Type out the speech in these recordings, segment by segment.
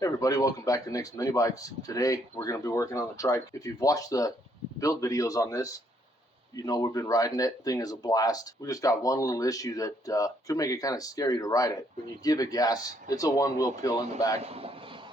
Hey everybody, welcome back to Nick's Mini Bikes. Today we're going to be working on the Trike. If you've watched the build videos on this, you know we've been riding it. The thing is a blast. We just got one little issue that could make it kind of scary to ride it. When you give it gas, it's a one-wheel pill in the back.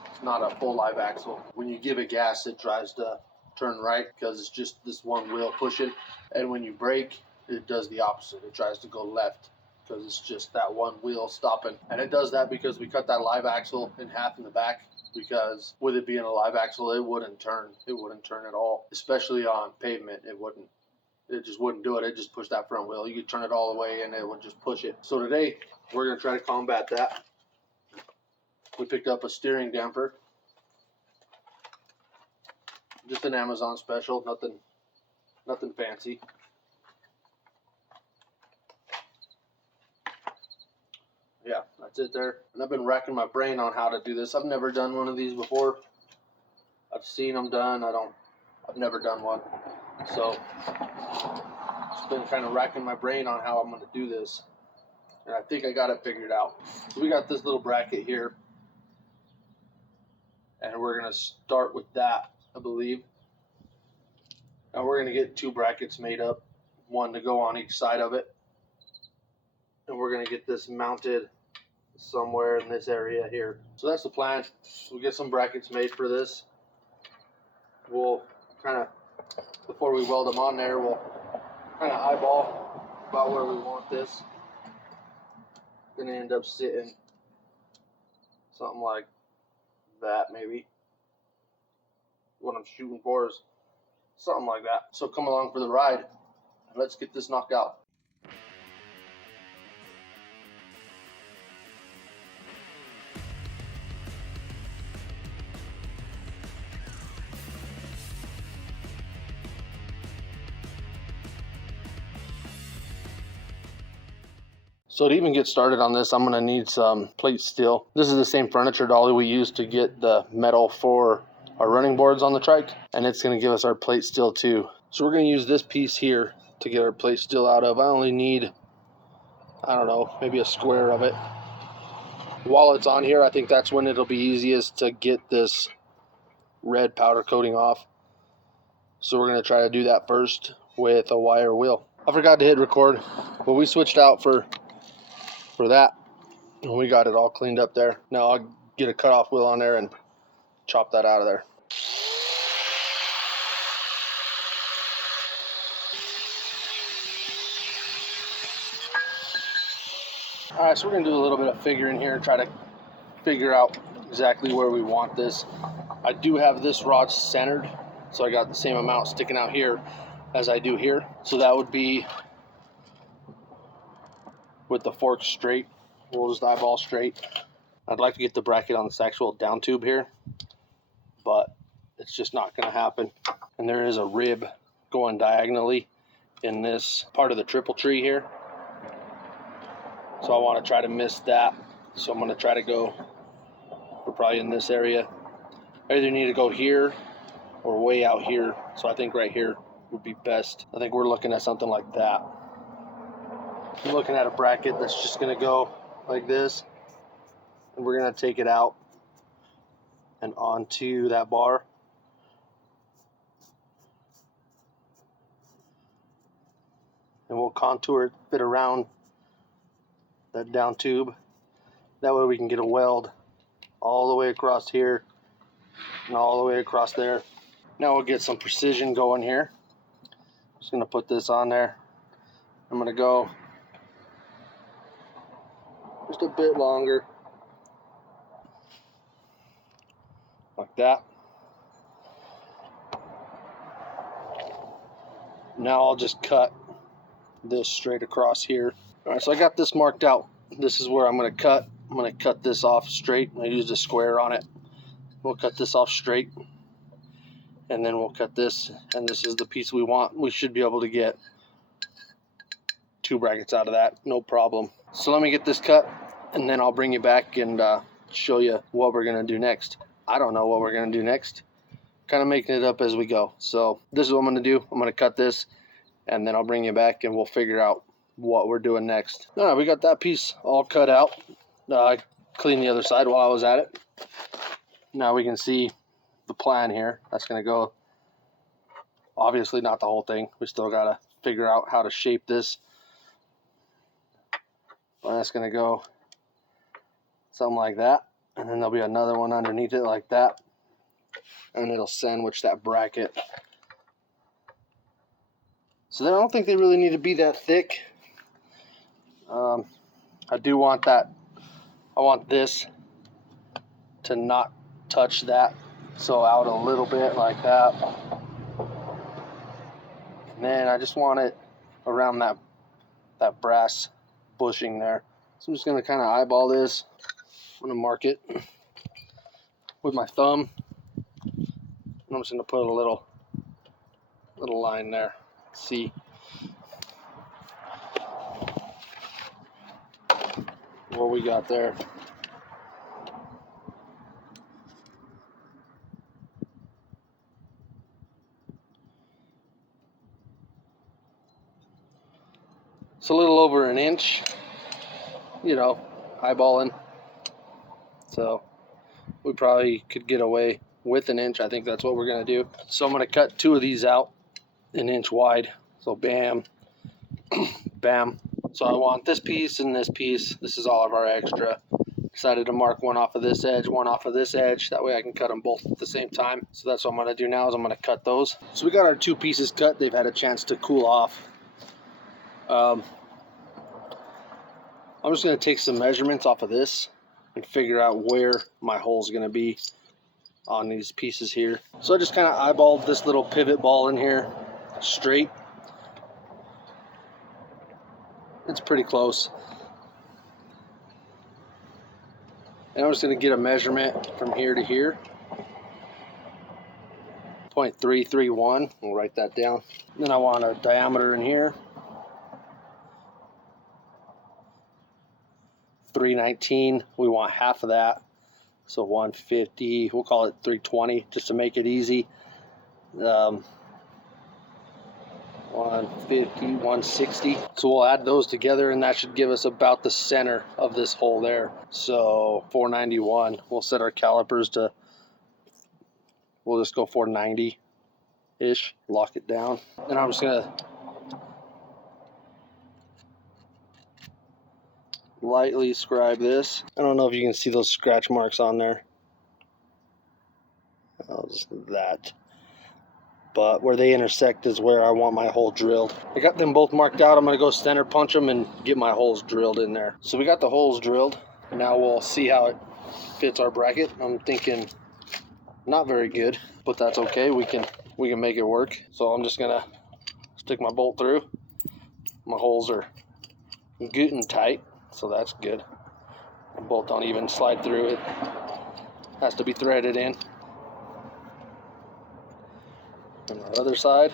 It's not a full live axle. When you give it gas, it tries to turn right because it's just this one wheel pushing. And when you brake, it does the opposite. It tries to go left, because it's just that one wheel stopping. And it does that because we cut that live axle in half in the back, because with it being a live axle, it wouldn't turn. It wouldn't turn at all, especially on pavement. It just wouldn't do it. It just pushed that front wheel. You could turn it all the way and it would just push it. So today we're going to try to combat that. We picked up a steering damper, just an Amazon special, nothing fancy. Yeah, that's it there. And I've been racking my brain on how to do this. I've never done one of these before. I've seen them done. I've never done one. So just been kind of racking my brain on how I'm going to do this. And I think I got it figured out. So we got this little bracket here. And we're going to start with that, I believe. Now we're going to get two brackets made up, one to go on each side of it. And we're going to get this mounted somewhere in this area here. So that's the plan. We'll get some brackets made for this. We'll kind of, before we weld them on there, we'll kind of eyeball about where we want this. Gonna end up sitting something like that, maybe. What I'm shooting for is something like that. So come along for the ride and let's get this knocked out. So to even get started on this, I'm going to need some plate steel. This is the same furniture dolly we used to get the metal for our running boards on the Trike, and it's going to give us our plate steel too. So we're going to use this piece here to get our plate steel out of. I only need, I don't know, maybe a square of it. While it's on here, I think that's when it'll be easiest to get this red powder coating off. So we're going to try to do that first with a wire wheel. I forgot to hit record, but we switched out for that, and we got it all cleaned up there. Now I'll get a cutoff wheel on there and chop that out of there. Alright, so we're going to do a little bit of figuring here, try to figure out exactly where we want this. I do have this rod centered, so I got the same amount sticking out here as I do here. So that would be with the fork straight. We'll just eyeball straight. I'd like to get the bracket on this actual down tube here, but it's just not going to happen. And there is a rib going diagonally in this part of the triple tree here, so I want to try to miss that. So I'm going to try to go, we're probably in this area. I either need to go here or way out here, so I think right here would be best. I think we're looking at something like that. I'm looking at a bracket that's just going to go like this, and we're going to take it out and onto that bar. And we'll contour it, fit around that down tube. That way we can get a weld all the way across here and all the way across there. Now we'll get some precision going here. Just going to put this on there. I'm going to go just a bit longer, like that. Now I'll just cut this straight across here. Alright, so I got this marked out. This is where I'm going to cut. I'm going to cut this off straight. I used a square on it. We'll cut this off straight, and then we'll cut this, and this is the piece we want. We should be able to get two brackets out of that, no problem. So let me get this cut, and then I'll bring you back and show you what we're going to do next. I don't know what we're going to do next. Kind of making it up as we go. So this is what I'm going to do. I'm going to cut this, and then I'll bring you back and we'll figure out what we're doing next. All right, we got that piece all cut out. I cleaned the other side while I was at it. Now we can see the plan here. That's going to go, obviously not the whole thing. We still got to figure out how to shape this. But that's going to go something like that. And then there'll be another one underneath it like that. And it'll sandwich that bracket. So then I don't think they really need to be that thick. I do want that. I want this to not touch that. So out a little bit like that. And then I just want it around that brass bushing there. So I'm just going to kind of eyeball this. I'm going to mark it with my thumb. And I'm just going to put a little line there. See what we got there. It's a little over an inch, you know, eyeballing. So we probably could get away with an inch. I think that's what we're going to do. So I'm going to cut 2 of these out an inch wide. So bam, bam. So I want this piece and this piece. This is all of our extra. Decided to mark one off of this edge, one off of this edge. That way I can cut them both at the same time. So that's what I'm going to do now is I'm going to cut those. So we got our 2 pieces cut. They've had a chance to cool off. I'm just going to take some measurements off of this and figure out where my hole is going to be on these pieces here. So I just kind of eyeballed this little pivot ball in here straight. It's pretty close. And I'm just going to get a measurement from here to here. 0.331. We'll write that down. Then I want a diameter in here. 319. We want half of that. So 150. We'll call it 320 just to make it easy. 150, 160. So we'll add those together and that should give us about the center of this hole there. So 491. We'll set our calipers to, we'll just go 490-ish. Lock it down. And I'm just going to lightly scribe this. I don't know if you can see those scratch marks on there. Just that. But where they intersect is where I want my hole drilled. I got them both marked out. I'm going to go center punch them and get my holes drilled in there. So we got the holes drilled. Now we'll see how it fits our bracket. I'm thinking not very good, but that's okay. We can make it work. So I'm just going to stick my bolt through. My holes are good and tight. So that's good. The bolt don't even slide through. It has to be threaded in. On the other side.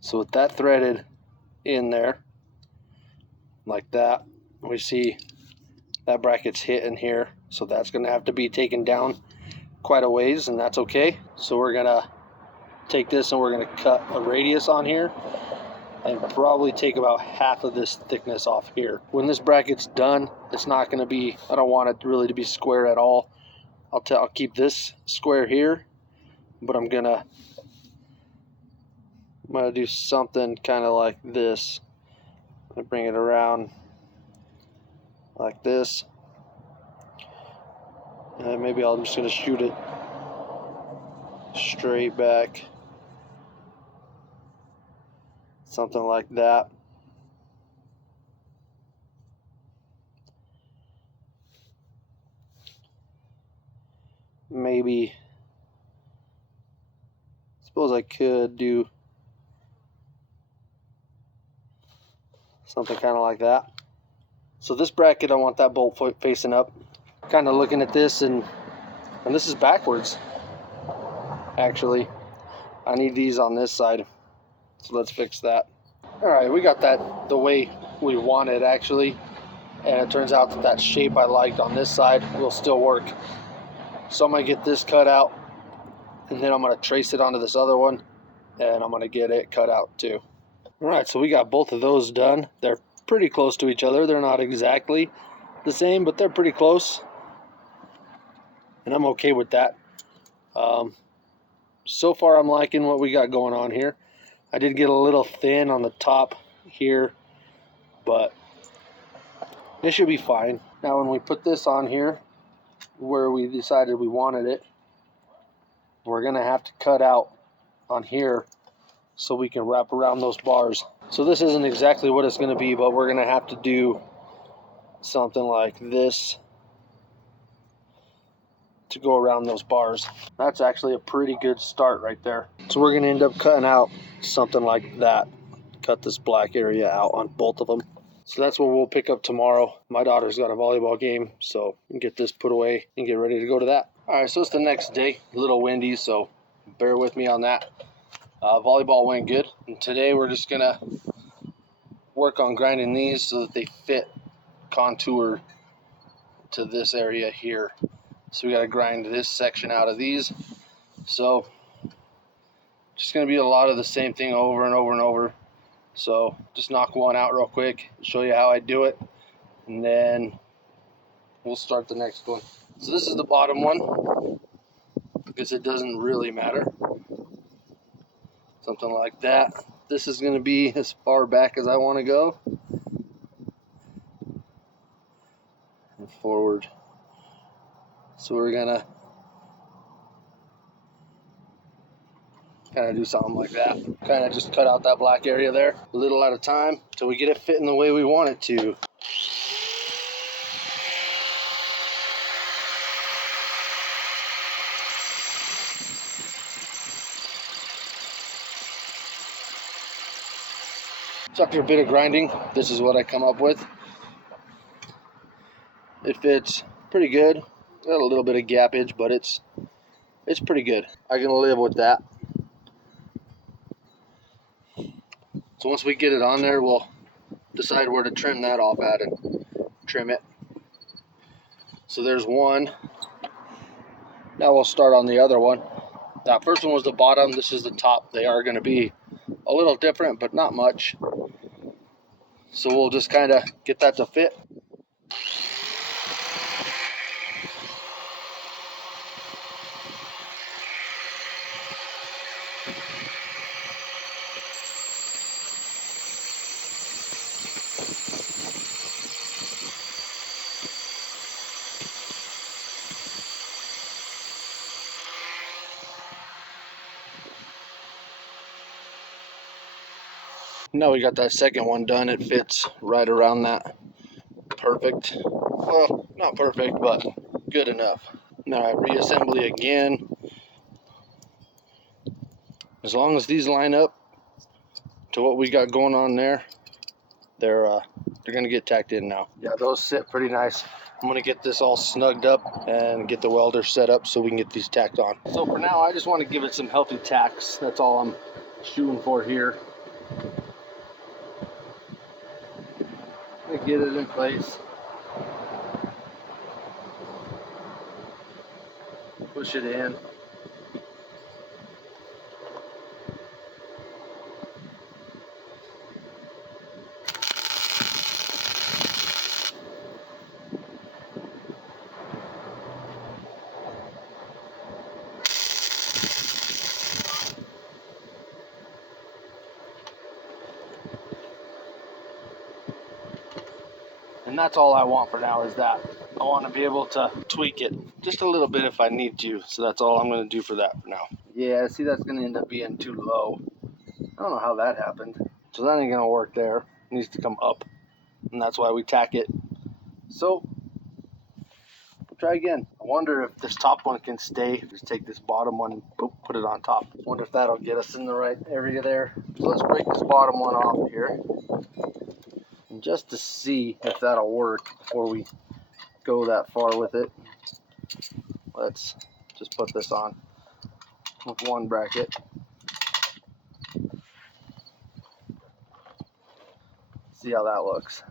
So with that threaded in there, like that, we see that bracket's hitting here. So that's going to have to be taken down quite a ways, and that's okay. So we're going to take this and we're going to cut a radius on here. And probably take about half of this thickness off here. When this bracket's done, it's not going to be, I don't want it really to be square at all. I'll keep this square here, but I'm gonna do something kind of like this. I'm gonna bring it around like this. And maybe I'm just gonna shoot it straight back. Something like that. Maybe, suppose I could do something kind of like that. So this bracket, I want that bolt facing up. Kind of looking at this, and this is backwards. Actually, I need these on this side. So let's fix that. Alright, we got that the way we wanted actually. And it turns out that that shape I liked on this side will still work. So I'm going to get this cut out. And then I'm going to trace it onto this other one. And I'm going to get it cut out too. Alright, so we got both of those done. They're pretty close to each other. They're not exactly the same, but they're pretty close. and I'm okay with that. So far I'm liking what we got going on here. I did get a little thin on the top here, but it should be fine. Now when we put this on here where we decided we wanted it, we're gonna have to cut out on here so we can wrap around those bars. So this isn't exactly what it's gonna be, but we're gonna have to do something like this to go around those bars. That's actually a pretty good start right there. So we're gonna end up cutting out something like that. Cut this black area out on both of them. So that's what we'll pick up tomorrow. My daughter's got a volleyball game, so we can get this put away and get ready to go to that. All right, so it's the next day. A little windy, so bear with me on that. Volleyball went good, and today we're just gonna work on grinding these so that they fit contour to this area here. So we got to grind this section out of these. So just going to be a lot of the same thing over and over and over. So just knock one out real quick, show you how I do it, and then we'll start the next one. So this is the bottom one, because it doesn't really matter. Something like that. This is going to be as far back as I want to go. And forward. So we're going to kind of do something like that. Kind of just cut out that black area there, a little at a time, till we get it fitting the way we want it to. So after a bit of grinding, this is what I come up with. It fits pretty good. Got a little bit of gappage, but it's pretty good. I can live with that. So once we get it on there, we'll decide where to trim that off at and trim it. So there's one. Now we'll start on the other one. That first one was the bottom, this is the top. They are going to be a little different, but not much. So we'll just kind of get that to fit. Now we got that second one done. It fits right around that. Perfect. Well, not perfect, but good enough. Now I reassembly again. As long as these line up to what we got going on there, they're gonna get tacked in now. Yeah, those sit pretty nice. I'm gonna get this all snugged up and get the welder set up so we can get these tacked on. So for now, I just want to give it some healthy tacks. That's all I'm shooting for here. Get it in place. Push it in. And that's all I want for now is that. I want to be able to tweak it just a little bit if I need to. So that's all I'm going to do for that for now. Yeah, see, that's going to end up being too low. I don't know how that happened. So that ain't going to work there. It needs to come up. And that's why we tack it. So, we'll try again. I wonder if this top one can stay. Just take this bottom one and boop, put it on top. Wonder if that'll get us in the right area there. So let's break this bottom one off here. And just to see if that'll work before we go that far with it, let's just put this on with one bracket. See how that looks.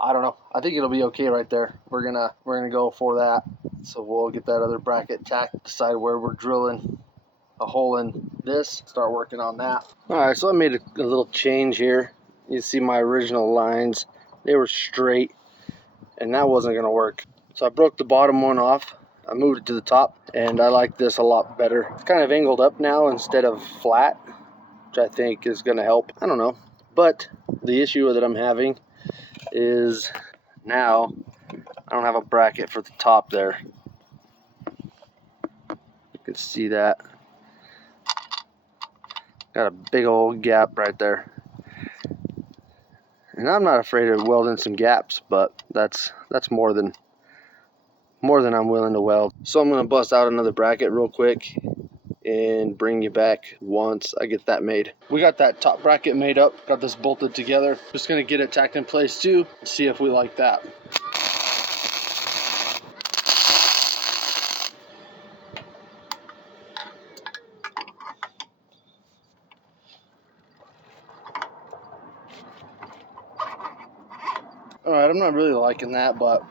I don't know. I think it'll be okay right there. We're gonna go for that. So we'll get that other bracket tacked, decide where we're drilling a hole in this, start working on that. All right, so I made a little change here. You see my original lines, they were straight, and that wasn't gonna work. So I broke the bottom one off, I moved it to the top, and I like this a lot better. It's kind of angled up now instead of flat, which I think is gonna help. I don't know, but the issue that I'm having is now I don't have a bracket for the top there. You can see that. Got a big old gap right there. And I'm not afraid of welding some gaps, but that's more than I'm willing to weld. So I'm gonna bust out another bracket real quick and bring you back once I get that made. We got that top bracket made up, got this bolted together. Just gonna get it tacked in place too, see if we like that. Alright, I'm not really liking that, but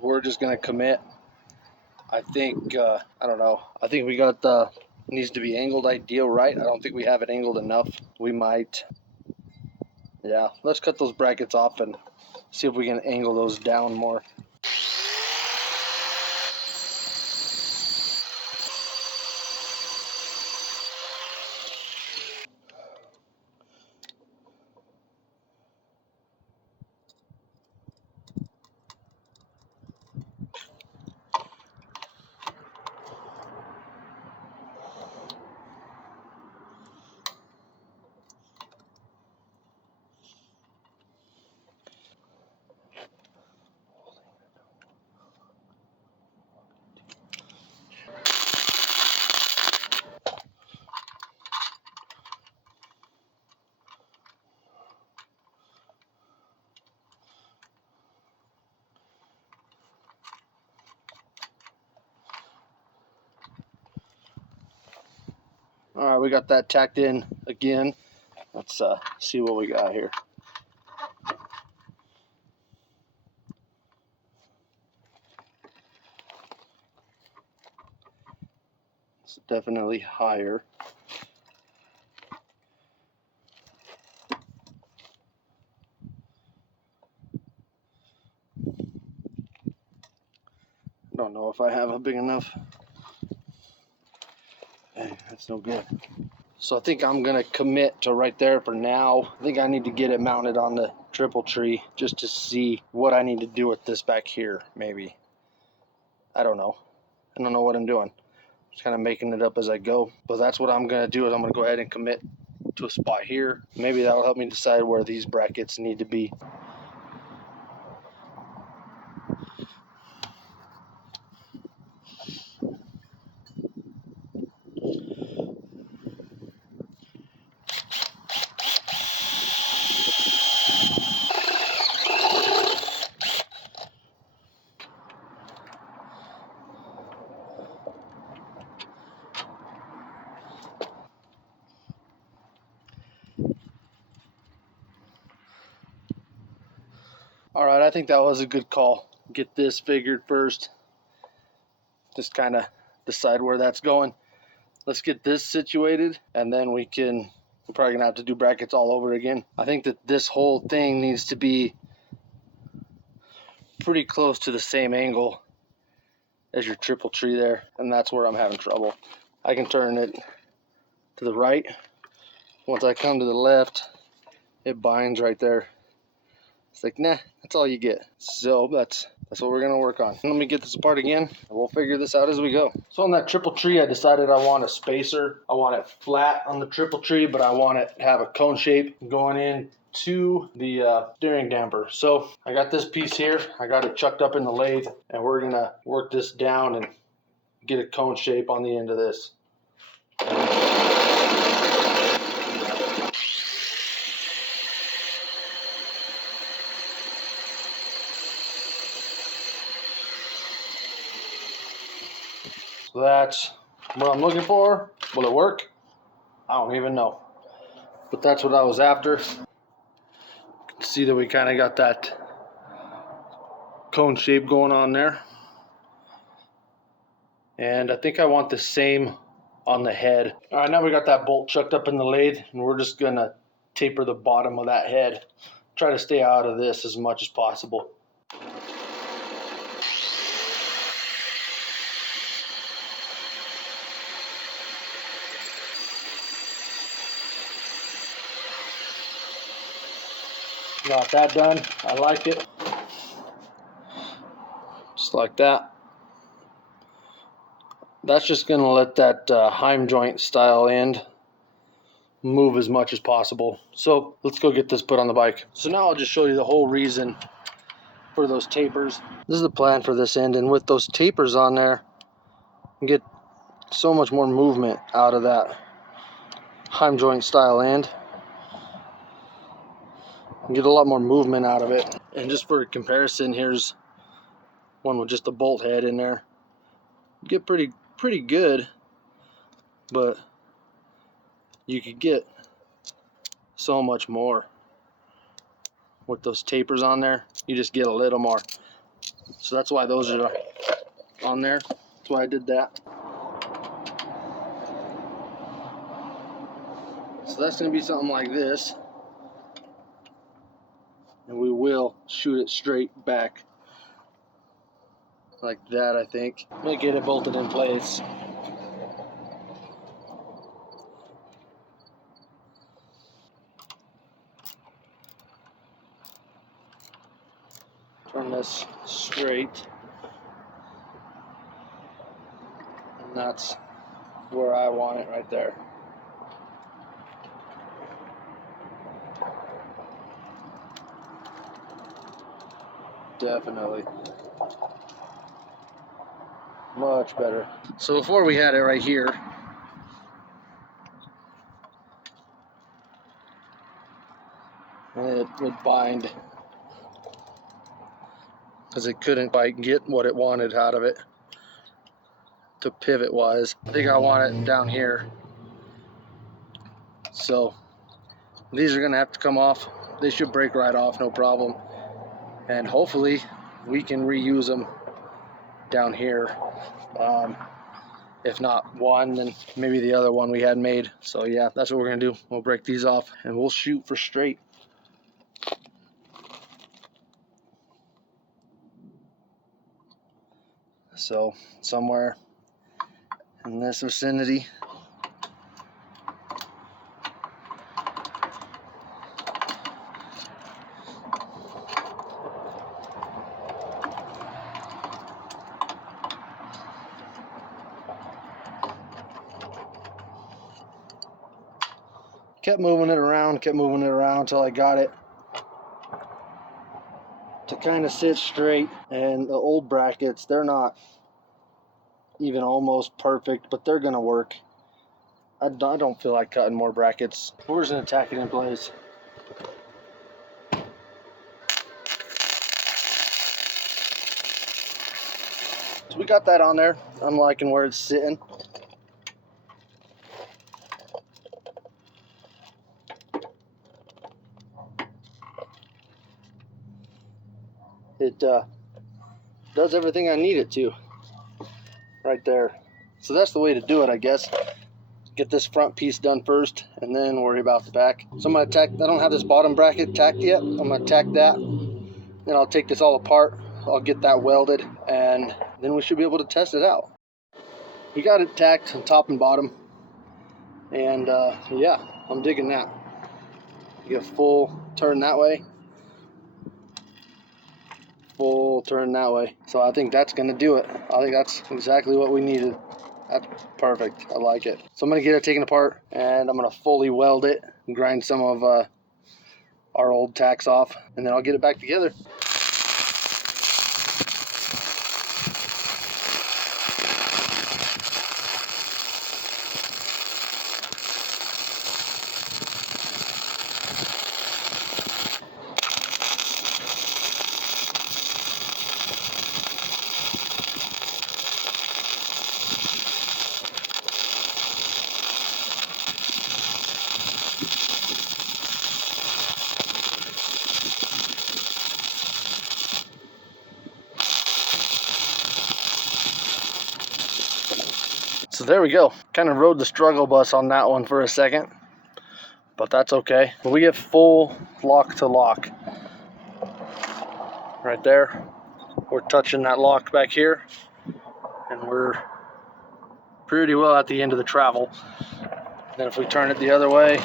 we're just gonna commit. I think, I don't know, I think we got the, needs to be angled ideal right. I don't think we have it angled enough. We might, yeah, let's cut those brackets off and see if we can angle those down more. All right, we got that tacked in again. Let's see what we got here. It's definitely higher. I don't know if I have a big enough. Hey, that's no good. So I think I'm gonna commit to right there for now. I think I need to get it mounted on the triple tree just to see what I need to do with this back here, maybe. I don't know. I don't know what I'm doing. Just kind of making it up as I go. But that's what I'm gonna do, is I'm gonna go ahead and commit to a spot here. Maybe that'll help me decide where these brackets need to be. All right, I think that was a good call. Get this figured first. Just kind of decide where that's going. Let's get this situated, and then we're probably gonna have to do brackets all over again. I think that this whole thing needs to be pretty close to the same angle as your triple tree there, and that's where I'm having trouble. I can turn it to the right. Once I come to the left, it binds right there. It's like, nah, that's all you get. So that's what we're gonna work on. Let me get this apart again, and we'll figure this out as we go. So on that triple tree, I decided I want a spacer. I want it flat on the triple tree, but I want it to have a cone shape going in to the steering damper. So I got this piece here. I got it chucked up in the lathe, and we're gonna work this down and get a cone shape on the end of this. So that's what I'm looking for. Will it work? I don't even know. But that's what I was after. You can see that we kind of got that cone shape going on there. And I think I want the same on the head. All right, now we got that bolt chucked up in the lathe, and we're just gonna taper the bottom of that head. Try to stay out of this as much as possible. Got that done. I like it. Just like that. That's just going to let that Heim joint style end move as much as possible. So let's go get this put on the bike. So now I'll just show you the whole reason for those tapers. This is the plan for this end, and with those tapers on there, you get so much more movement out of that Heim joint style end. You get a lot more movement out of it. And just for comparison, here's one with just a bolt head in there. You get pretty good, but you could get so much more with those tapers on there. You just get a little more. So that's why those are on there. That's why I did that. So that's going to be something like this, and we will shoot it straight back like that. I think I'm going to get it bolted in place. Turn this straight, and that's where I want it, right there. Definitely much better. So before we had it right here, and it would bind because it couldn't quite get what it wanted out of it to pivot wise. I think I want it down here. So these are gonna have to come off. They should break right off, no problem. And hopefully we can reuse them down here. If not one, then maybe the other one we had made. So yeah, that's what we're gonna do. We'll break these off and we'll shoot for straight. So somewhere in this vicinity. Kept moving it around until I got it to kind of sit straight. And the old brackets, they're not even almost perfect, but they're gonna work. I don't feel like cutting more brackets. We're just gonna tack it in place. So we got that on there. I'm liking where it's sitting. It does everything I need it to right there. So that's the way to do it, I guess. Get this front piece done first and then worry about the back. So I'm gonna tack, I don't have this bottom bracket tacked yet. I'm gonna tack that, then I'll take this all apart. I'll get that welded, and then we should be able to test it out. We got it tacked on top and bottom, and yeah, I'm digging that. Get a full turn that way, full turn that way. So I think that's gonna do it. I think that's exactly what we needed. That's perfect. I like it. So I'm gonna get it taken apart, and I'm gonna fully weld it and grind some of our old tacks off, and then I'll get it back together. So there we go. Kind of rode the struggle bus on that one for a second, but that's okay. But we get full lock to lock right there. We're touching that lock back here, and we're pretty well at the end of the travel. Then if we turn it the other way,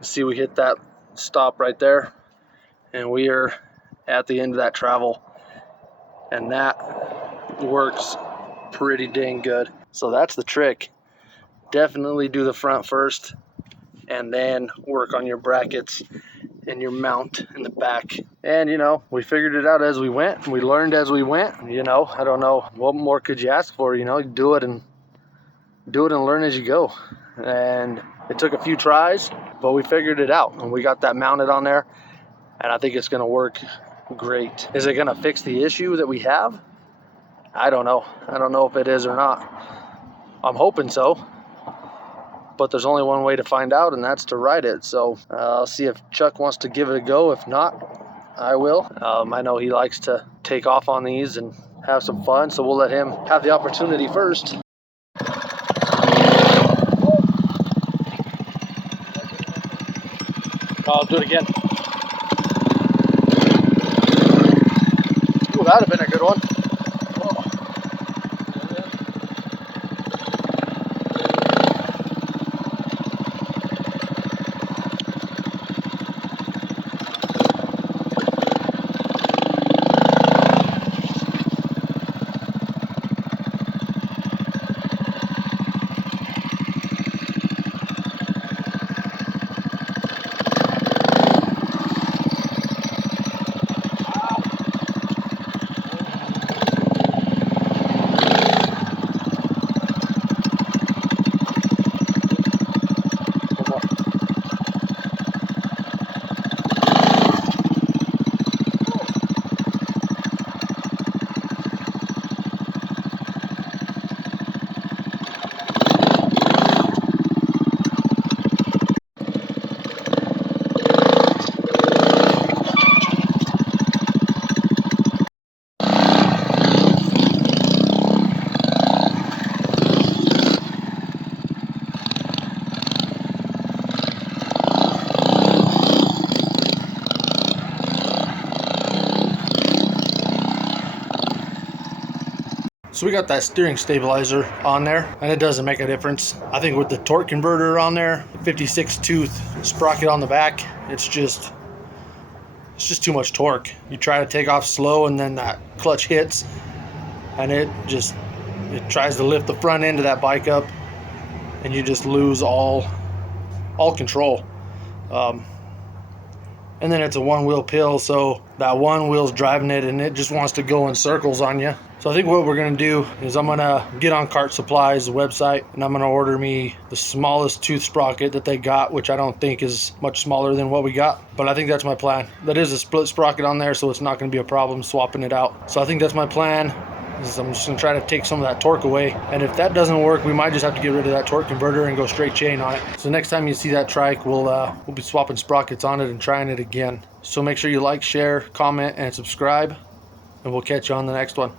see we hit that stop right there, and we are at the end of that travel, and that works pretty dang good. So that's the trick. Definitely do the front first, and then work on your brackets and your mount in the back. And you know, we figured it out as we went. We learned as we went. You know, I don't know what more could you ask for. You know, you do it and learn as you go. And it took a few tries, but we figured it out, and we got that mounted on there, and I think it's going to work great. Is it going to fix the issue that we have? I don't know. I don't know if it is or not. I'm hoping so, but there's only one way to find out, and that's to ride it. So I'll see if Chuck wants to give it a go. If not, I will. I know he likes to take off on these and have some fun, so we'll let him have the opportunity first. I'll do it again. Ooh, that would have been a good one. So we got that steering stabilizer on there, and it doesn't make a difference. I think with the torque converter on there, 56 tooth sprocket on the back, it's just too much torque. You try to take off slow, and then that clutch hits, and it tries to lift the front end of that bike up, and you just lose all control. And then it's a one-wheel pill, so that one wheel's driving it, and it just wants to go in circles on you. So I think what we're gonna do is I'm gonna get on Cart Supplies, the website, and I'm gonna order me the smallest tooth sprocket that they got, which I don't think is much smaller than what we got, but I think that's my plan. That is a split sprocket on there, so it's not gonna be a problem swapping it out. So I think that's my plan. I'm just gonna try to take some of that torque away, and if that doesn't work, we might just have to get rid of that torque converter and go straight chain on it. So next time you see that trike, we'll be swapping sprockets on it and trying it again. So make sure you like, share, comment, and subscribe, and we'll catch you on the next one.